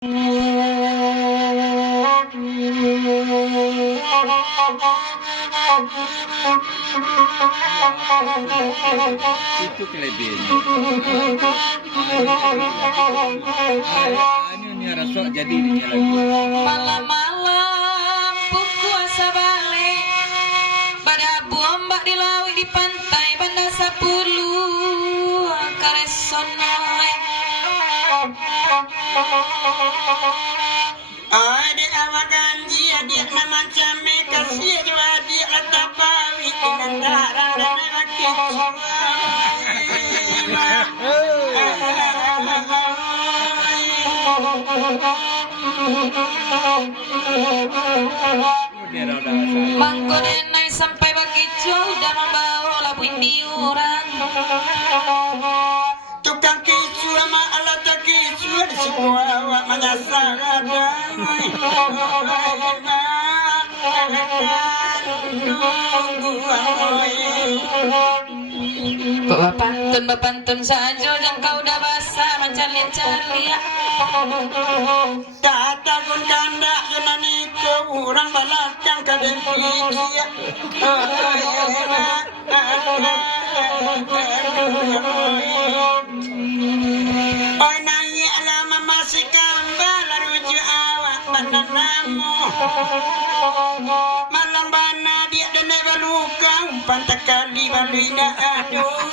Itu kelebihannya. Ini rasok jadi ini lagi. Malam-malam puasa balik pada bombak di laut di pantai Banda 10 karesonoe Ade awagan dia nama came kasih jua dia atapawi dengan darah dan Mangko denai sampai bagi udah membawa labu indiuran tukang kisu sama alat kisu di sebuah awak menyasar damai Bapantun saja yang kau udah basah mencari-cari Tatakun kanda Yunani ke orang balakang kaden pikia Oi nangi alama masih kambal ruju awak pananamu Malang bana dia dan balukang pantak kali balina aduh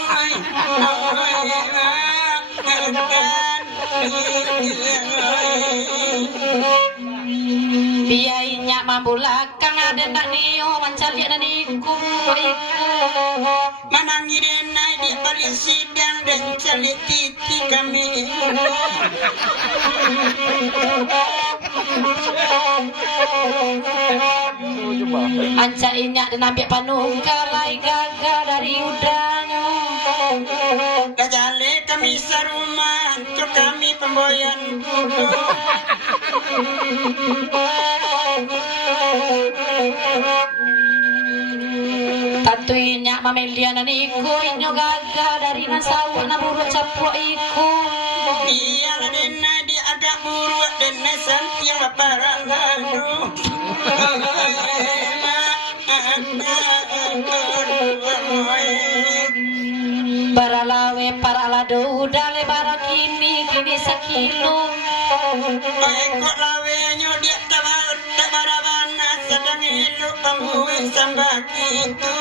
biayanya mambulakang ada nak niyo mencari dan iku manangi denai di balik sidang dan cari titi kami anca inyak dan ambil panunggal lai gagal dari udang kajale kami sarumah untuk kami pemboyan Tantu inyak mamelian dan iku inyo gagal dari nasawa na buruk capuk iku biar denai di agak buruk dan santiang parang lalu baralawe paralado udah lebar kini sekilo Ekor lawenyo dia tabarabana sedang elok pembuih sambak itu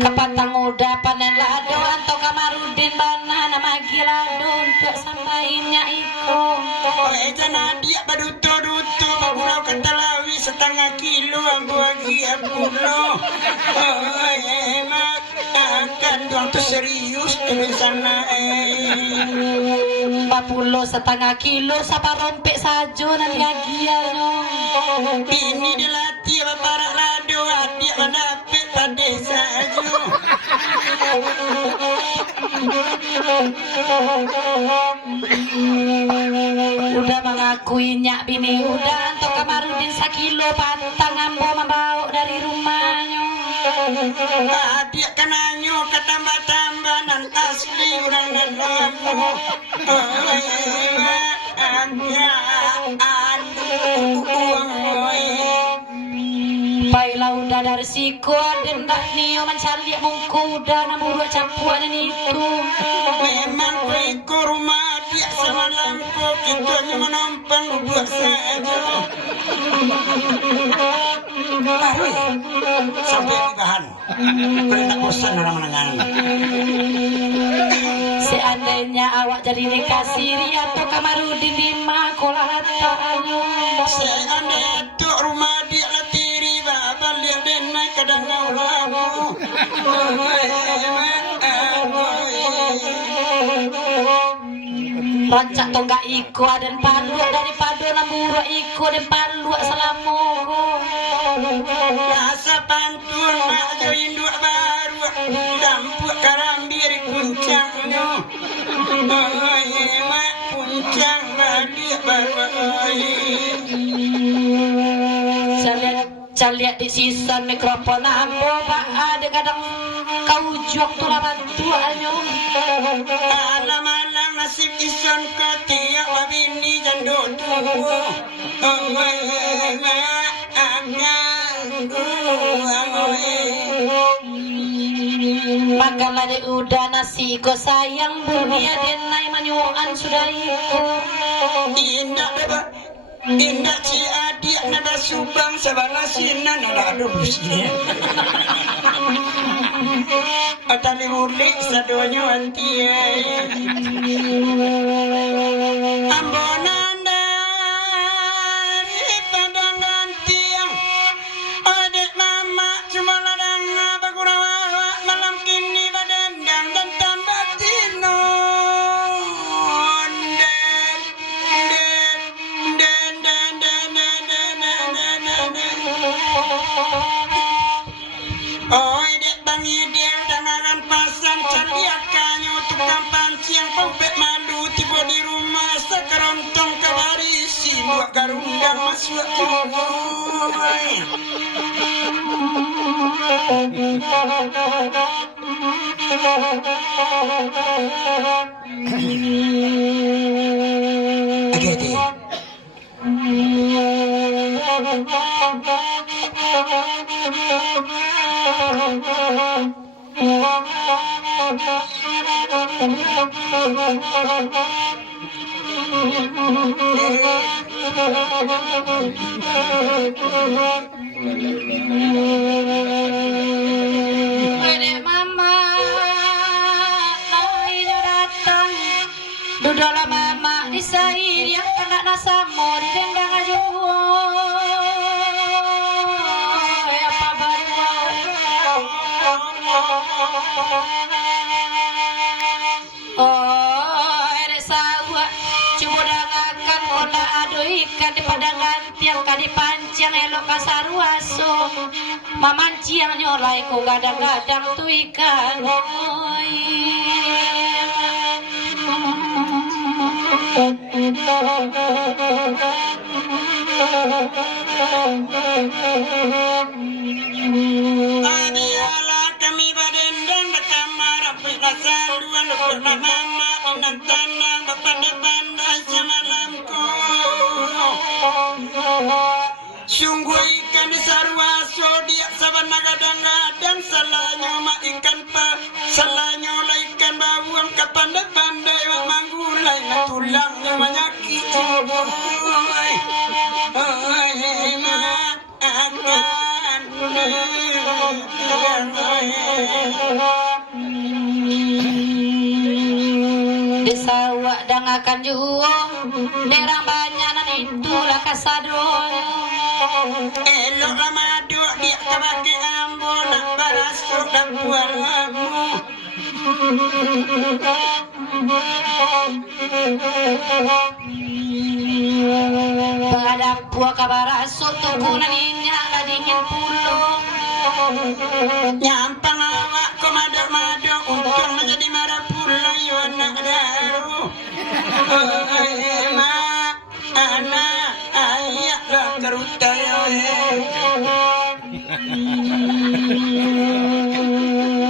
kapatang udah panen lado anto kamarudin bana nama gilado untuk sampainya iku Jana dia baduto-duto Bagurau katalawi setengah kilo Ambuagi abulo Akan doang tu serius Di sana 40 setengah kilo sapa rompek sajo nanti agiano Ini dilatih bapak lado Adik menapik pada sajo udah mengakui nyak bini udah anto kamarudin sakilo pantang ambo membawa dari rumahnya Adik kenanyo ketambah-tambah nan asli orang dan lamu Baiklah udah dari siku dendak niyo mencari mungku udah namuruk campuran itu Memang pergi rumah dia semalamku Kita hanya menumpang buat saja Baru sampai di bahan Kau tak bosan orang menengan seandainya awak jadi nikah siri atau kamarudin di makolataanyo Seandainya itu rumah dia latiri Babal dia denai kadang ngawlamu rancak tonggak iku dan paluak daripada namuruk iku dan paluak selamogo Rasa pantun mak join dua baru Dampuk karambir kuncangnya Mak kuncang balik baru saya lihat di sisa mikrofon ambo pak ada kadang kau juang tu laban tua anyo. Alam-alam nasib ison ko tiyak wabini jando tuwo. Maka lade udah nasi ko sayang bunia denai manyuan sudah iko. Indah beba, indah si adik nada subang sabana sinan nada ada busnya. Atali mulik sadonya antia. Ambonanda di padangan tiang. Adik mama cuma ladang bagurawa malam kini badendang dan tambah tinon. Oi dek bangi dia dangaran pasang cariakannya tukang pancing pembek malu tiba di rumah sekerontong kawarisi buat garundang masuk oi. Agati. Adek mama lainnya datang. Dudala mama di sahir yang kena nasamo di dendang aja. Apa baru? Oh, ada sawa coba dangakan olah ado ikan di padangan tiang kadi pancing elok kasaruaso mamanciang nyolai ko gadang-gadang tu ikan. Adiala kami badendang kamar pina saluan pina mama unan tanang pada pandai semalamku. Sungguh ikan di sarwaso dia sabana gadang-gadang salahnya ma ikan pa salahnya lah ikan bawang kapandai-pandai mak manggulai na tulangnya menyakit. Oi ma akan Desawak dangakan juang derang banyak nan itulah kasadron. Elok lama duk dia kebaki ambo nak barasuk dan buat kamu. Pengadap buah kabarasuk tukunan inyak lah dingin pulung. Nyampang awak ko madok-madok untung menjadi marah pula yo anak daru. Ma anak ayak lah kerutai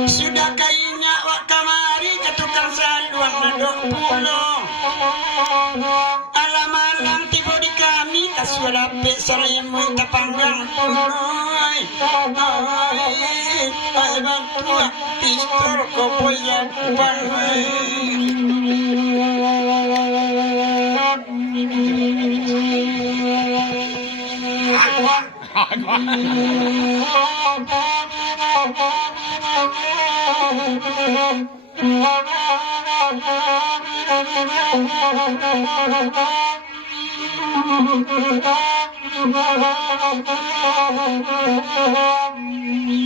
sudah kainya wak kamari ke tukang saluang madok pulau. Alam-alam tiba di kami tak suara pek salimu tak panggang punoi. Oi bantu pistol ko punya panoi.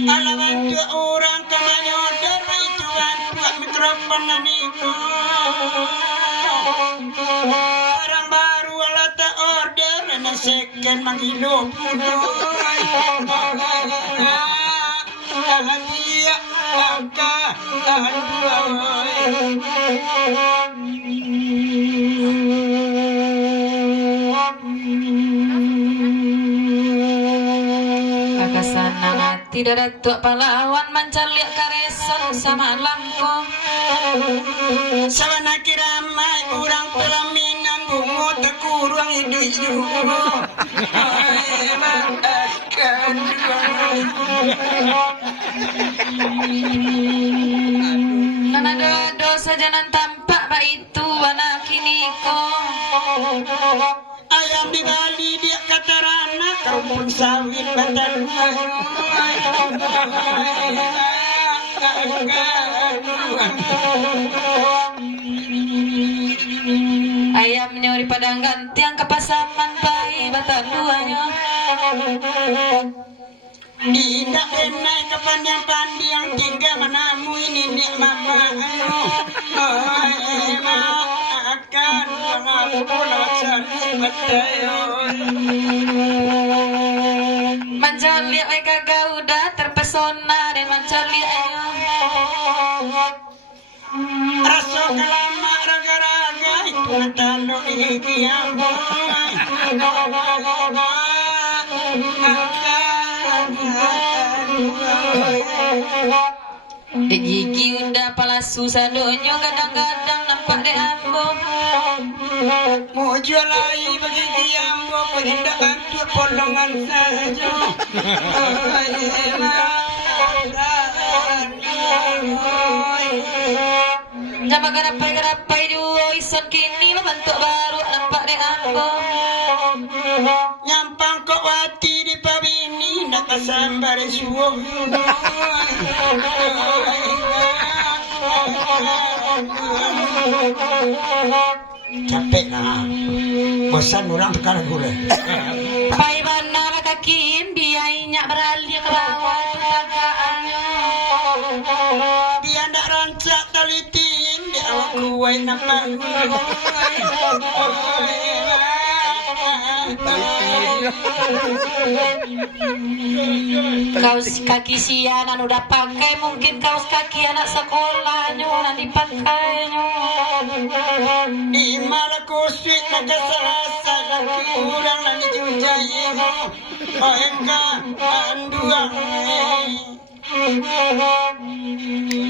Alaman tu orang kamanya order itu buat mikrofon naniku. Orang baru ala tak order na second manghidup. Dia angka Kakasanang hati tidak ada tua pahlawan mencalik kareson sama lamko. Sawana kiramai urang pelaminan bungo tekurang hidup. Maafkan Nana dosa jangan tampak ba itu anak kini ko. Ayam di Bali dia kata rana kampung sawit badan. Ayam nyori padang gantiang ke pasaman bayi batang duanya. Tidak kenai ke pandiang tinggal manamu ini nek mama akan mengampun Mencari kagak udah terpesona dan mencari ayo. Rasa kelama raga-raga itu tanda gigi yang Dek gigi udah pala susah donyo kadang-kadang nampak dek ambo. mau jual lagi bagi giambo pengendak bantu polongan saja. Jama garapai dua ison kini lo bentuk baru nampak dek ambo. Nyampang kok wati di pabini nak kesambar suwo. Capek nah, bosan orang tekan gule. Pai mana lah kakim biayanya beralih ke bawah tetanggaannya. Dia ndak rancak talitin di awak kuai nampak. Kaos kaki sianan udah pakai, mungkin kaos kaki anak sekolahnya nanti pakainya. Di malah kusik nak keselasa laki orang lagi jujai. Mereka anduang.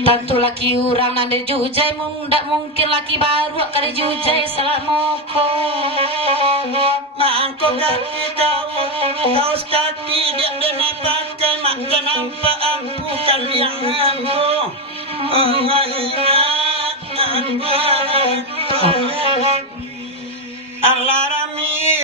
Tentu laki orang nanti jujai, ndak mungkin laki baru kada jujai selamoko. Mangkok kaki kaos kaki dia denai pakai mak nampak ampu kalian ampu.